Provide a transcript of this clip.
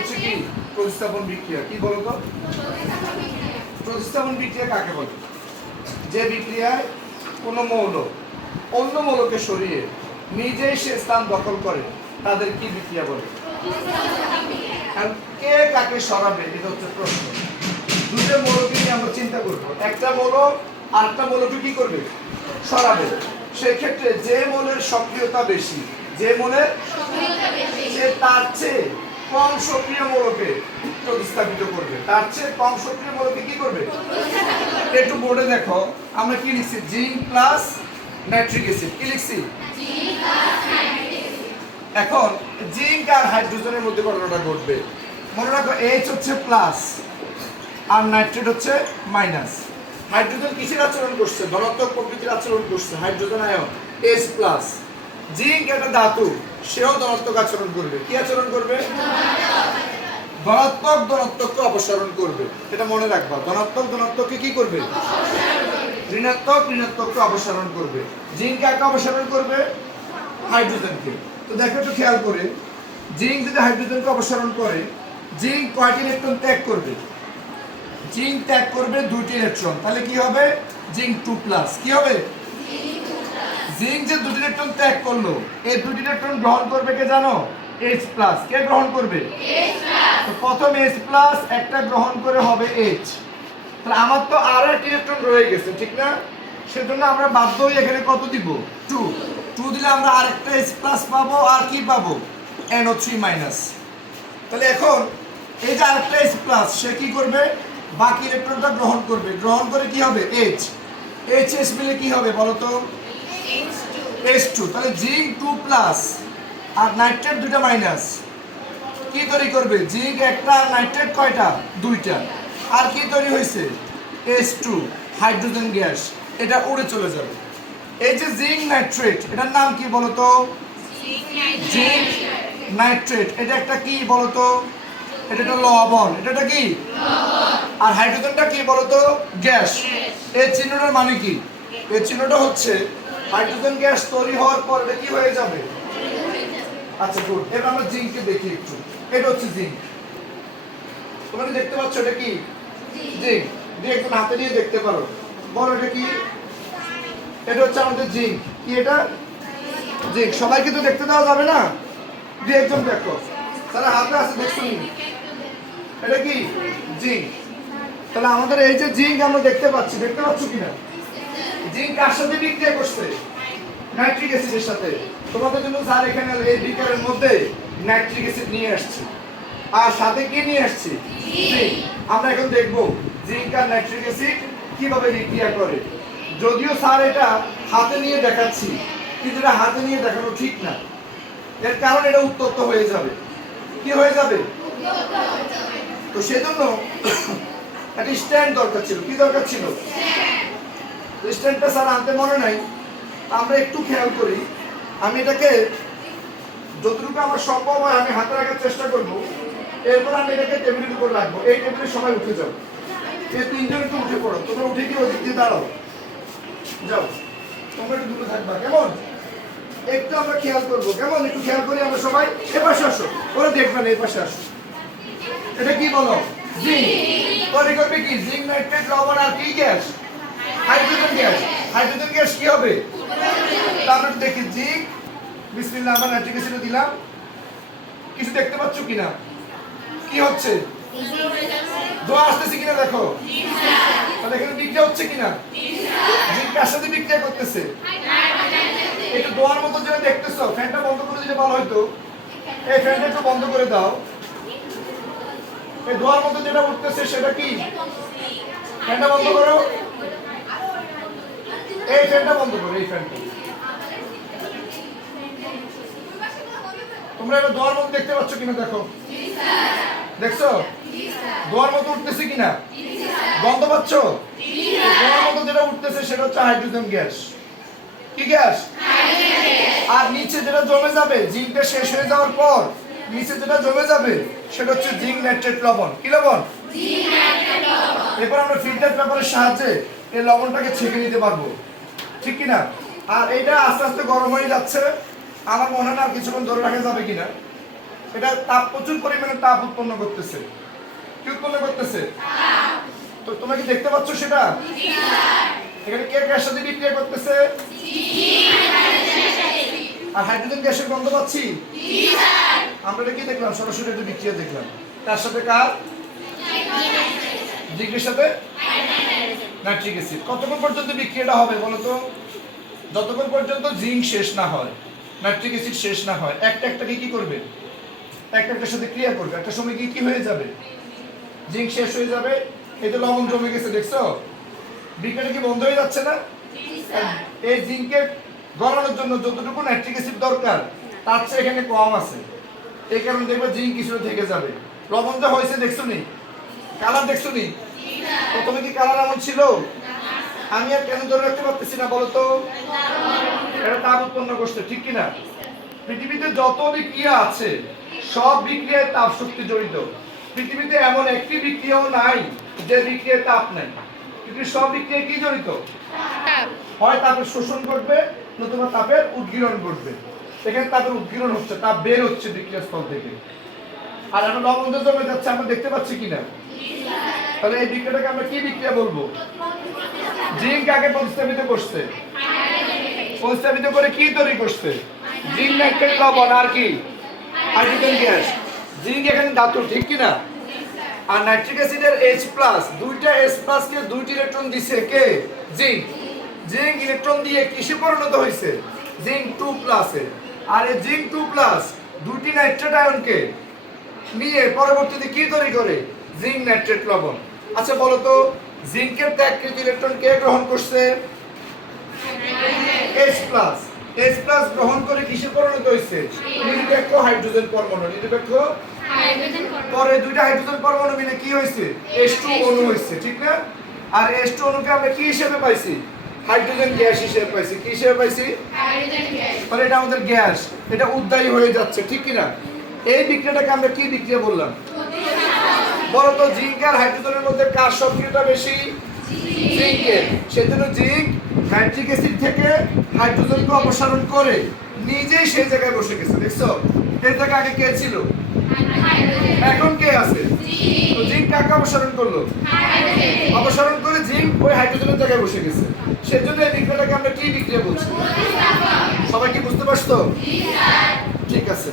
হচ্ছে কি প্রতিস্থাপন বিক্রিয়া। কি বলতো প্রতিস্থাপন বিক্রিয়া কাকে বলে? যে বিক্রিয়ায় কোনো মৌল অন্য মৌলকে সরিয়ে নিজেই সে স্থান দখল করে তাদের কি বিক্রিয়া বলে? আর কে কাকে সরাবে এটা হচ্ছে প্রশ্ন। দুটো মৌলকে নিয়ে আমরা চিন্তা করব, একটা মৌল আরেকটা মৌলকে কি করবে? সরাবে। সেই ক্ষেত্রে যে মৌলের সক্রিয়তা বেশি, যে মৌলের সে তার চেয়ে কম সক্রিয় মৌলকে প্রতিস্থাপিত করবে, তার চেয়ে কম সক্রিয় মৌলকে কি করবে? একটু বোর্ডে দেখো আমরা কি লিখছি, জিঙ্ক প্লাস নাইট্রিক অ্যাসিড। কি লিখছি? এখন জিঙ্ক আর হাইড্রোজেনের মধ্যে ঘটনাটা ঘটবে। মনে রাখো এইচ হচ্ছে প্লাস আর নাইট্রেট হচ্ছে মাইনাস। হাইড্রোজেন কিসের আচরণ করছে? ধনাত্মক প্রকৃতির আচরণ করছে, hydrogen ion H plus. Zinc একটা ধাতু, সেও ধনাত্মক আচরণ করবে। কি আচরণ করবে? ধনাত্মক ধনাত্মককে অপসারণ করবে। এটা মনে রাখবা, ধনাত্মক ধনাত্মককে কি করবে? ঋণাত্মক ঋণাত্মককে অপসারণ করবে। জিঙ্ক কাকে অপসারণ করবে? হাইড্রোজেনকে। তো দেখো একটু খেয়াল করে, জিঙ্ক যদি হাইড্রোজেনকে অপসারণ করে, জিঙ্ক কয়টি ইলেকট্রন ত্যাগ করবে? জিঙ্ক ত্যাগ করবে দুটি ইলেকট্রন। তাহলে কি হবে? Zinc 2 plus. কি হবে? জিঙ্ক যে দুটি ইলেকট্রন ত্যাগ করলো, এই দুটি ইলেকট্রন গ্রহণ করবে কে জানো? H plus. কে গ্রহণ করবে? H plus. তো প্রথম H প্লাস একটা গ্রহণ করে হবে H। তাহলে আমার তো আরো একটা ইলেকট্রন রয়ে গেছে, ঠিক না? সেজন্য আমরা বাধ্য হই এখানে কত দিব? 2। 2 দিলে আমরা আরেকটা H প্লাস পাবো, আর কি পাবো? NO3 minus. তাহলে এখন এই যে আরেকটা H প্লাস, সে কি করবে? বাকি ইলেকট্রনটা গ্রহণ করবে। গ্রহণ করে কি হবে? H। H মিলে কি হবে বলো তো? H2। তাহলে জিঙ্ক 2 প্লাস আর নাইট্রেট দুইটা মাইনাস কি তৈরি করবে? জিঙ্ক একটা আর নাইট্রেট কয়টা? দুইটা। আর কি তৈরি হয়েছে? H2 hydrogen gas. এটা উড়ে চলে যাবে। এই যে জিঙ্ক নাইট্রেট, এটার নাম কি বলো তো? Zinc nitrate. এটা একটা কি বলো তো? এটা একটা লবণ। এটা কি? আর হাইড্রোজেনটা কি বলো তো? গ্যাস। এই চিহ্নটার মানে কি? এই চিহ্নটা হচ্ছে হাইড্রোজেন গ্যাস তৈরি হওয়ার পর এটা কি হয়ে যাবে? আচ্ছা গুড। এবার আমরা জিঙ্ককে দেখি একটু। এটা হচ্ছে জিঙ্ক। তোমরা কি দেখতে পাচ্ছ এটা কি? জিঙ্ক। দিয়ে একটু হাতে নিয়ে দেখতে পারো, বলো এটা কি? এটা হচ্ছে আমাদের জিঙ্ক। কি এটা? জিঙ্ক। সবাইকে তো দেখতে দেওয়া যাবে না, দিয়ে একদম দেখো, তারা হাতে আছে দেখছো নি? এটা কি? জিঙ্ক। তাহলে আমাদের এই যে জিঙ্ক আমরা দেখতে পাচ্ছি, দেখতে পাচ্ছ কিনা? জিঙ্ক কার সাথে বিক্রিয়া করছে? নাইট্রিক অ্যাসিডের সাথে। তোমাদের জন্য স্যার এখানে এই বিক্রিয়ার মধ্যে নাইট্রিক অ্যাসিড নিয়ে আসছে, আর সাথে কি নিয়ে আসছে? জিঙ্ক। আমরা এখন দেখব জিঙ্ক আর নাইট্রিক অ্যাসিড কিভাবে বিক্রিয়া করে। যদিও স্যার এটা হাতে নিয়ে দেখাচ্ছি, কিন্তু এটা হাতে নিয়ে দেখানো ঠিক না। এর কারণ এটা উত্তপ্ত হয়ে যাবে। কি হয়ে যাবে? তো সেজন্য একটা স্ট্যান্ড দরকার ছিল। কি দরকার ছিল? স্ট্যান্ডটা স্যার আনতে মনে নাই। আমরা একটু খেয়াল করি, আমি এটাকে যতটুকু আমার সম্ভব হয় আমি হাতে রাখার চেষ্টা করব। এরপর আমি এটাকে টেবিলের উপর রাখবো। এই টেবিলের সবাই উঠে যাও। এই তিনজন একটু উঠে পড়ো। তোমরা উঠে কি ওদিক দিয়ে দাঁড়াও, যাও। তোমরা একটু দূরে থাকবা, কেমন? একটু আমরা খেয়াল করবো, কেমন? একটু খেয়াল করি আমরা সবাই। এপাশে আসো, ওরা দেখবেন এই পাশে আসো। এটা কি বলো? জিঙ্ক। তৈরি করবে কি? জিঙ্ক নাইট্রেট লবণ আর কি gas? Hydrogen gas. Hydrogen gas কি হবে? তারপর দেখি জিঙ্ক, বিসমিল্লাহ, আমরা নাইট্রিক অ্যাসিড দিলাম। কিছু দেখতে পাচ্ছ কিনা? কি হচ্ছে? ধোঁয়া আসতেছে কিনা দেখো। তাহলে এখানে বিক্রিয়া হচ্ছে কিনা? জিঙ্ক কার সাথে বিক্রিয়া করতেছে? একটু ধোঁয়ার মতো যেটা দেখতেছো, ফ্যানটা বন্ধ করে দিলে ভালো হইতো। এই ফ্যানটা একটু বন্ধ করে দাও। এই ধোঁয়ার মতো যেটা উঠতেছে সেটা কি? ফ্যানটা বন্ধ করো। এই ফ্যানটা বন্ধ করো, এই ফ্যানটা। তোমরা এটা ধোঁয়ার মতো দেখতে পাচ্ছ কিনা দেখো। দেখছো ধোঁয়ার মতো উঠতেছে কিনা? গন্ধ পাচ্ছ? ধোঁয়ার মতো যেটা উঠতেছে সেটা হচ্ছে হাইড্রোজেন গ্যাস। কি গ্যাস? আর নিচে যেটা জমে যাবে, জিঙ্কটা শেষ হয়ে যাওয়ার পর নিচে যেটা জমে যাবে সেটা হচ্ছে জিঙ্ক নাইট্রেট লবণ। কি লবণ? এরপর আমরা ফিল্টার পেপারের সাহায্যে এই লবণটাকে ছেঁকে নিতে পারবো, ঠিক কিনা? আর এটা আস্তে আস্তে গরম হয়ে যাচ্ছে। আমার মনে হয় না কিছুক্ষণ ধরে রাখা যাবে কিনা। এটা তাপ প্রচুর পরিমাণে তাপ উৎপন্ন করতেছে। কি উৎপন্ন করতেছে? তো তোমরা কি দেখতে পাচ্ছ সেটা? এখানে কে গ্যাসের সাথে বিক্রিয়া করতেছে? আর হাইড্রোজেন গ্যাসের গন্ধ পাচ্ছি? আমরা এটা কি দেখলাম? সরাসরি একটা বিক্রিয়া দেখলাম। তার সাথে কার? জিঙ্কের সাথে নাইট্রিক অ্যাসিড। কতক্ষণ পর্যন্ত বিক্রিয়াটা হবে বলো তো? যতক্ষণ পর্যন্ত জিঙ্ক শেষ না হয়, নাইট্রিক অ্যাসিড শেষ না হয়, একটা একটাকে কি করবে? একটা একটার সাথে ক্রিয়া করবে। একটা সময় গিয়ে কি হয়ে যাবে? জিঙ্ক শেষ হয়ে যাবে। এই তো লবণ জমে গেছে, দেখছো? বিক্রিয়াটা কি বন্ধ হয়ে যাচ্ছে না? এই জিঙ্কের গলানোর জন্য যতটুকু নাইট্রিক অ্যাসিড দরকার তার চেয়ে এখানে কম আছে। এই কারণে দেখবে জিঙ্ক কিছুটা থেকে যাবে। লবণ যা হয়েছে দেখছো নি? কালার দেখছো নি? প্রথমে কি কালার এমন ছিল? আমি আর কেন ধরে রাখতে পারতেছি না বলো তো? এটা তাপ উৎপন্ন করছে, ঠিক কিনা? পৃথিবীতে যত বিক্রিয়া আছে সব বিক্রিয়ায় তাপ শক্তি জড়িত। পৃথিবীতে এমন একটি বিক্রিয়াও নাই যে বিক্রিয়ায় তাপ নেই। পৃথিবীর সব বিক্রিয়ায় কি জড়িত? হয় তাপের শোষণ করবে, নতুবা তাপের উদ্গীরণ করবে। এখানে তাপের উদ্গীরণ হচ্ছে, তাপ বের হচ্ছে বিক্রিয়া স্থল থেকে। আর আমরা লবণ জমে যাচ্ছে, আমরা দেখতে পাচ্ছি কিনা? তাহলে এই বিক্রিয়াটাকে আমরা কি বিক্রিয়া বলবো? জিঙ্ক আগে প্রতিস্থাপিত করছে, প্রতিস্থাপিত করে কি তৈরি করছে? জিঙ্ক নাইট্রেট লবণ আর কি? Hydrogen gas. জিঙ্ক এখানে ধাতু, ঠিক কিনা? আর নাইট্রিক অ্যাসিডের H+ দুইটা H+ কে দুইটি ইলেকট্রন দিছে কে? জিঙ্ক। জিঙ্ক ইলেকট্রন দিয়ে কিসে পরিণত হয়েছে? জিঙ্ক 2+ এ। আর এই জিঙ্ক 2+ দুইটি নাইট্রেট আয়নকে নিয়ে পরবর্তীতে কি তৈরি করে? জিঙ্ক নাইট্রেট লবণ। আচ্ছা বলো তো, জিঙ্কের ত্যাগকৃত ইলেকট্রন কে গ্রহণ করছে? H+। H+ গ্রহণ করে কিসে পরিণত হয়েছে? নিরপেক্ষ হাইড্রোজেন পরমাণু। নিরপেক্ষ হাইড্রোজেন পরমাণু। পরে দুইটা হাইড্রোজেন পরমাণু মিলে কি হয়েছে? H2 অণু হয়েছে, ঠিক না? আর H2 অণুকে আমরা কি হিসেবে পাইছি? হাইড্রোজেন গ্যাস হিসেবে পাইছি। কি হিসেবে পাইছি? Hydrogen gas. তাহলে এটা আমাদের গ্যাস, এটা উদ্বায়ী হয়ে যাচ্ছে, ঠিক কি না? এই বিক্রিয়াটাকে আমরা কি বিক্রিয়া বললাম? বলো তো, জিঙ্ক আর হাইড্রোজেনের মধ্যে কার সক্রিয়তা বেশি? জিঙ্কের। সেজন্য জিঙ্ক নাইট্রিক অ্যাসিড থেকে হাইড্রোজেনকে অপসারণ করে নিজেই সেই জায়গায় বসে গেছে, দেখছো? এর থেকে আগে কে ছিল? এখন কে আছে? তো জিঙ্ক কাকে অপসারণ করলো? অপসারণ করে জিঙ্ক ওই হাইড্রোজেনের জায়গায় বসে গেছে। সেজন্য এই বিক্রিয়াটাকে আমরা কি বিক্রিয়া বলছি? সবাই কি বুঝতে পারছো? ঠিক আছে।